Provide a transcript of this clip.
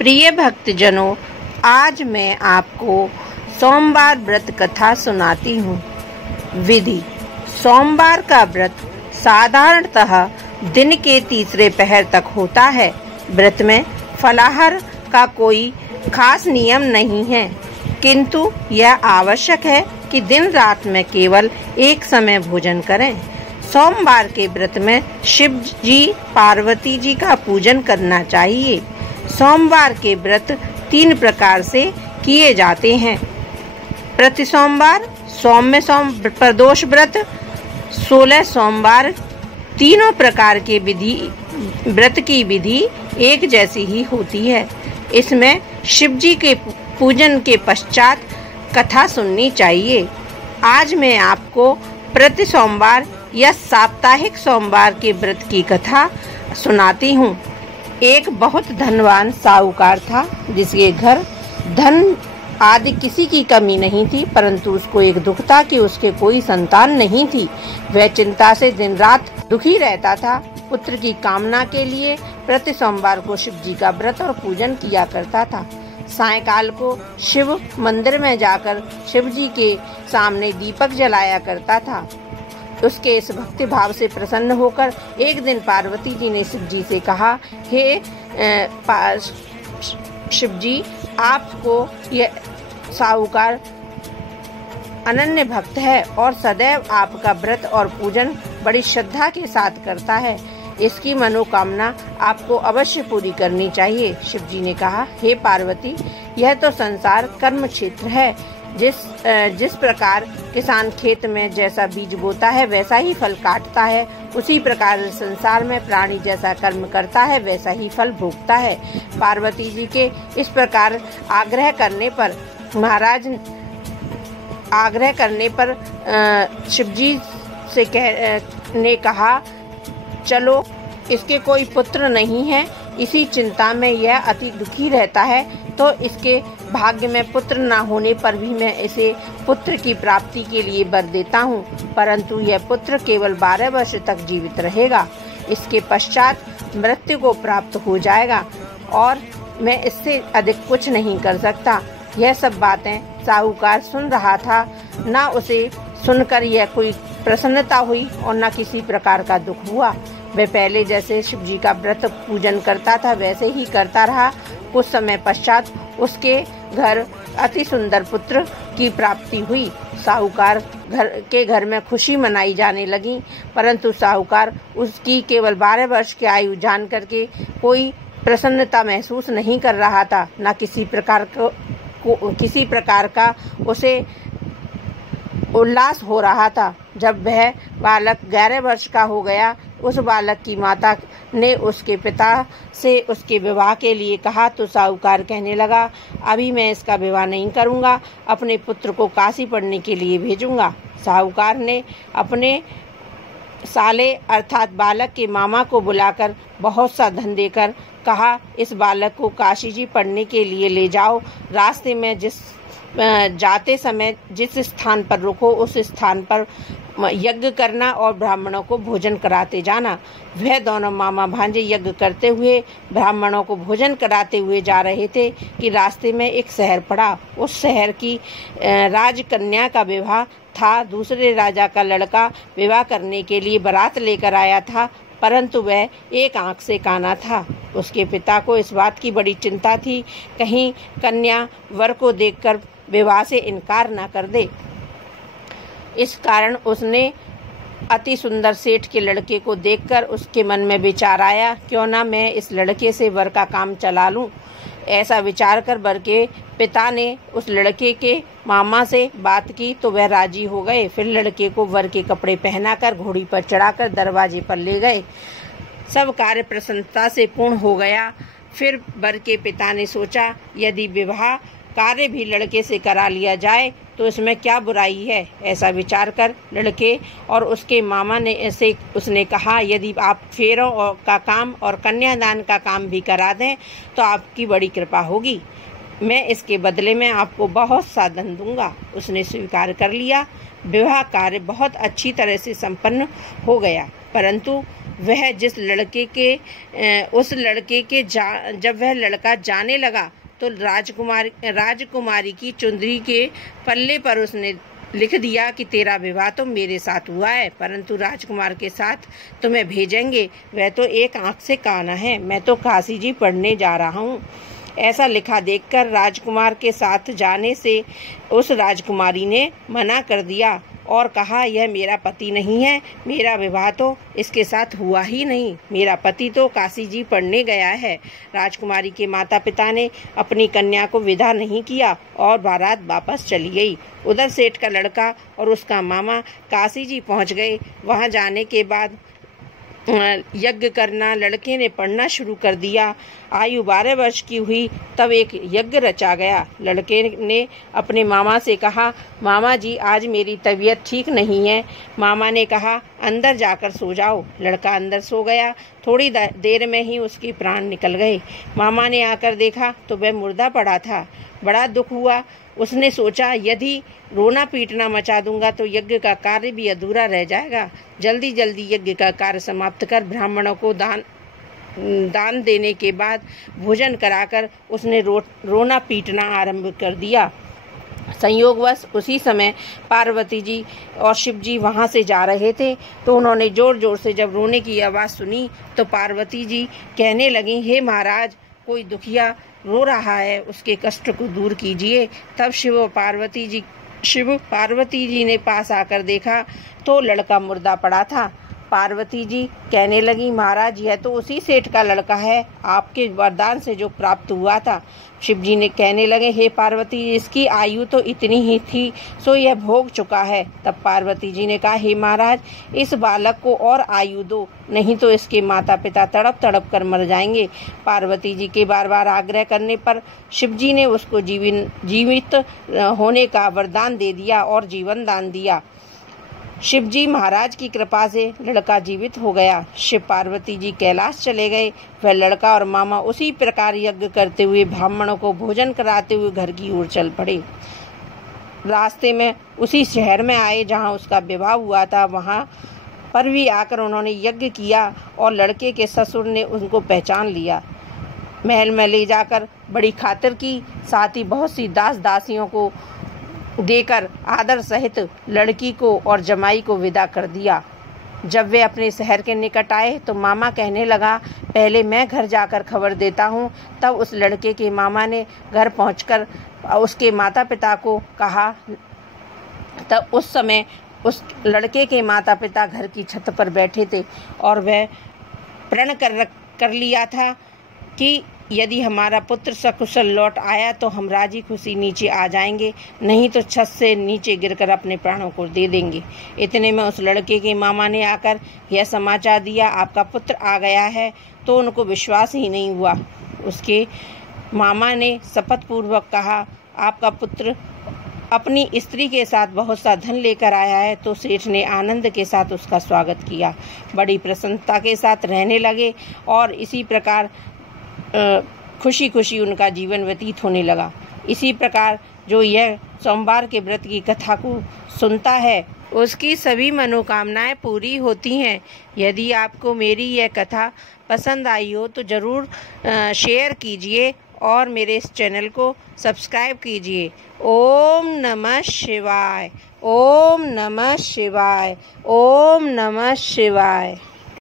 प्रिय भक्तजनों, आज मैं आपको सोमवार व्रत कथा सुनाती हूँ। विधि: सोमवार का व्रत साधारणतः दिन के तीसरे पहर तक होता है। व्रत में फलाहार का कोई खास नियम नहीं है, किंतु यह आवश्यक है कि दिन रात में केवल एक समय भोजन करें। सोमवार के व्रत में शिव जी, पार्वती जी का पूजन करना चाहिए। सोमवार के व्रत 3 प्रकार से किए जाते हैं: प्रति सोमवार, सौम्य प्रदोष व्रत, 16 सोमवार। तीनों प्रकार के व्रत की विधि एक जैसी ही होती है। इसमें शिव जी के पूजन के पश्चात कथा सुननी चाहिए। आज मैं आपको प्रति सोमवार या साप्ताहिक सोमवार के व्रत की कथा सुनाती हूँ। एक बहुत धनवान साहूकार था, जिसके घर धन आदि किसी की कमी नहीं थी, परंतु उसको एक दुख था कि उसके कोई संतान नहीं थी। वह चिंता से दिन रात दुखी रहता था। पुत्र की कामना के लिए प्रति सोमवार को शिव जी का व्रत और पूजन किया करता था। सायंकाल को शिव मंदिर में जाकर शिव जी के सामने दीपक जलाया करता था। उसके इस भक्ति भाव से प्रसन्न होकर एक दिन पार्वती जी ने शिव जी से कहा, हे शिव जी, आपको यह साहूकार अनन्य भक्त है और सदैव आपका व्रत और पूजन बड़ी श्रद्धा के साथ करता है। इसकी मनोकामना आपको अवश्य पूरी करनी चाहिए। शिव जी ने कहा, हे पार्वती, यह तो संसार कर्म क्षेत्र है। जिस प्रकार किसान खेत में जैसा बीज बोता है वैसा ही फल काटता है, उसी प्रकार संसार में प्राणी जैसा कर्म करता है वैसा ही फल भोगता है। पार्वती जी के इस प्रकार आग्रह करने पर शिव जी से ने कहा, चलो, इसके कोई पुत्र नहीं है, इसी चिंता में यह अति दुखी रहता है, तो इसके भाग्य में पुत्र न होने पर भी मैं इसे पुत्र की प्राप्ति के लिए वर देता हूँ, परंतु यह पुत्र केवल 12 वर्ष तक जीवित रहेगा। इसके पश्चात मृत्यु को प्राप्त हो जाएगा और मैं इससे अधिक कुछ नहीं कर सकता। यह सब बातें साहूकार सुन रहा था। न उसे सुनकर यह कोई प्रसन्नता हुई और न किसी प्रकार का दुख हुआ। वह पहले जैसे शिव जी का व्रत पूजन करता था वैसे ही करता रहा। कुछ समय पश्चात उसके घर अति सुंदर पुत्र की प्राप्ति हुई। साहूकार के घर में खुशी मनाई जाने लगी, परंतु साहूकार उसकी केवल 12 वर्ष की आयु जान करके कोई प्रसन्नता महसूस नहीं कर रहा था। न किसी प्रकार का उसे उल्लास हो रहा था। जब वह बालक 11 वर्ष का हो गया, उस बालक की माता ने उसके पिता से उसके विवाह के लिए कहा, तो साहूकार कहने लगा, अभी मैं इसका विवाह नहीं करूंगा, अपने पुत्र को काशी पढ़ने के लिए भेजूंगा। साहूकार ने अपने साले अर्थात बालक के मामा को बुलाकर बहुत सा धन देकर कहा, इस बालक को काशी जी पढ़ने के लिए ले जाओ। रास्ते में जाते समय जिस स्थान पर रुको उस स्थान पर यज्ञ करना और ब्राह्मणों को भोजन कराते जाना। वह दोनों मामा भांजे यज्ञ करते हुए ब्राह्मणों को भोजन कराते हुए जा रहे थे कि रास्ते में एक शहर पड़ा। उस शहर की राजकन्या का विवाह था। दूसरे राजा का लड़का विवाह करने के लिए बारात लेकर आया था, परंतु वह एक आंख से काना था। उसके पिता को इस बात की बड़ी चिंता थी, कहीं कन्या वर को देखकर विवाह से इनकार न कर दे। इस कारण उसने अति सुंदर सेठ के लड़के को देखकर उसके मन में विचार आया, क्यों ना मैं इस लड़के से वर का काम चला लूं। ऐसा विचार कर वर के पिता ने उस लड़के के मामा से बात की तो वह राजी हो गए। फिर लड़के को वर के कपड़े पहनाकर घोड़ी पर चढ़ाकर दरवाजे पर ले गए। सब कार्य प्रसन्नता से पूर्ण हो गया। फिर वर के पिता ने सोचा, यदि विवाह कार्य भी लड़के से करा लिया जाए तो इसमें क्या बुराई है। ऐसा विचार कर लड़के और उसके मामा ने उसने कहा, यदि आप फेरों का काम और कन्यादान का काम भी करा दें तो आपकी बड़ी कृपा होगी। मैं इसके बदले में आपको बहुत सा धन दूंगा। उसने स्वीकार कर लिया। विवाह कार्य बहुत अच्छी तरह से संपन्न हो गया, परंतु वह जिस लड़के के उस लड़के के जब वह लड़का जाने लगा तो राजकुमारी की चुंदरी के पल्ले पर उसने लिख दिया कि तेरा विवाह तो मेरे साथ हुआ है, परंतु राजकुमार के साथ तुम्हें भेजेंगे, वह तो एक आंख से काना है, मैं तो काशी जी पढ़ने जा रहा हूँ। ऐसा लिखा देखकर राजकुमार के साथ जाने से उस राजकुमारी ने मना कर दिया और कहा, यह मेरा पति नहीं है, मेरा विवाह तो इसके साथ हुआ ही नहीं, मेरा पति तो काशी जी पढ़ने गया है। राजकुमारी के माता पिता ने अपनी कन्या को विदा नहीं किया और बारात वापस चली गई। उधर सेठ का लड़का और उसका मामा काशी जी पहुंच गए। वहां जाने के बाद यज्ञ करना लड़के ने पढ़ना शुरू कर दिया। आयु 12 वर्ष की हुई तब एक यज्ञ रचा गया। लड़के ने अपने मामा से कहा, मामा जी आज मेरी तबीयत ठीक नहीं है। मामा ने कहा, अंदर जाकर सो जाओ। लड़का अंदर सो गया। थोड़ी देर में ही उसके प्राण निकल गए। मामा ने आकर देखा तो वह मुर्दा पड़ा था। बड़ा दुख हुआ। उसने सोचा, यदि रोना पीटना मचा दूंगा तो यज्ञ का कार्य भी अधूरा रह जाएगा। जल्दी जल्दी यज्ञ का कार्य समाप्त कर ब्राह्मणों को दान देने के बाद भोजन कराकर उसने रोना पीटना आरंभ कर दिया। संयोगवश उसी समय पार्वती जी और शिव जी वहाँ से जा रहे थे तो उन्होंने जोर जोर से जब रोने की आवाज़ सुनी तो पार्वती जी कहने लगी, हे महाराज, कोई दुखिया रो रहा है, उसके कष्ट को दूर कीजिए। तब शिव पार्वती जी ने पास आकर देखा तो लड़का मुर्दा पड़ा था। पार्वती जी कहने लगी, महाराज यह तो उसी सेठ का लड़का है, आपके वरदान से जो प्राप्त हुआ था। शिव जी ने कहने लगे, हे पार्वती, इसकी आयु तो इतनी ही थी, सो यह भोग चुका है। तब पार्वती जी ने कहा, हे महाराज, इस बालक को और आयु दो, नहीं तो इसके माता पिता तड़प तड़प कर मर जाएंगे। पार्वती जी के बार बार आग्रह करने पर शिव जी ने उसको जीवित होने का वरदान दे दिया और जीवन दान दिया। शिव जी महाराज की कृपा से लड़का जीवित हो गया। शिव पार्वती जी कैलाश चले गए। वह लड़का और मामा उसी प्रकार यज्ञ करते हुए ब्राह्मणों को भोजन कराते हुए घर की ओर चल पड़े। रास्ते में उसी शहर में आए जहां उसका विवाह हुआ था। वहां पर भी आकर उन्होंने यज्ञ किया और लड़के के ससुर ने उनको पहचान लिया। महल में ले जाकर बड़ी खातिर की, साथ ही बहुत सी दास दासियों को देकर आदर सहित लड़की को और जमाई को विदा कर दिया। जब वे अपने शहर के निकट आए तो मामा कहने लगा, पहले मैं घर जाकर खबर देता हूँ। तब उस लड़के के मामा ने घर पहुंचकर उसके माता पिता को कहा। तब उस समय उस लड़के के माता पिता घर की छत पर बैठे थे और वह प्रण कर लिया था कि यदि हमारा पुत्र सकुशल लौट आया तो हम राजी खुशी नीचे आ जाएंगे, नहीं तो छत से नीचे गिरकर अपने प्राणों को दे देंगे। इतने में उस लड़के के मामा ने आकर यह समाचार दिया, आपका पुत्र आ गया है। तो उनको विश्वास ही नहीं हुआ। उसके मामा ने शपथ पूर्वक कहा, आपका पुत्र अपनी स्त्री के साथ बहुत सा धन लेकर आया है। तो सेठ ने आनंद के साथ उसका स्वागत किया, बड़ी प्रसन्नता के साथ रहने लगे और इसी प्रकार खुशी खुशी उनका जीवन व्यतीत होने लगा। इसी प्रकार जो यह सोमवार के व्रत की कथा को सुनता है उसकी सभी मनोकामनाएं पूरी होती हैं। यदि आपको मेरी यह कथा पसंद आई हो तो ज़रूर शेयर कीजिए और मेरे इस चैनल को सब्सक्राइब कीजिए। ओम नमः शिवाय, ओम नमः शिवाय, ओम नमः शिवाय।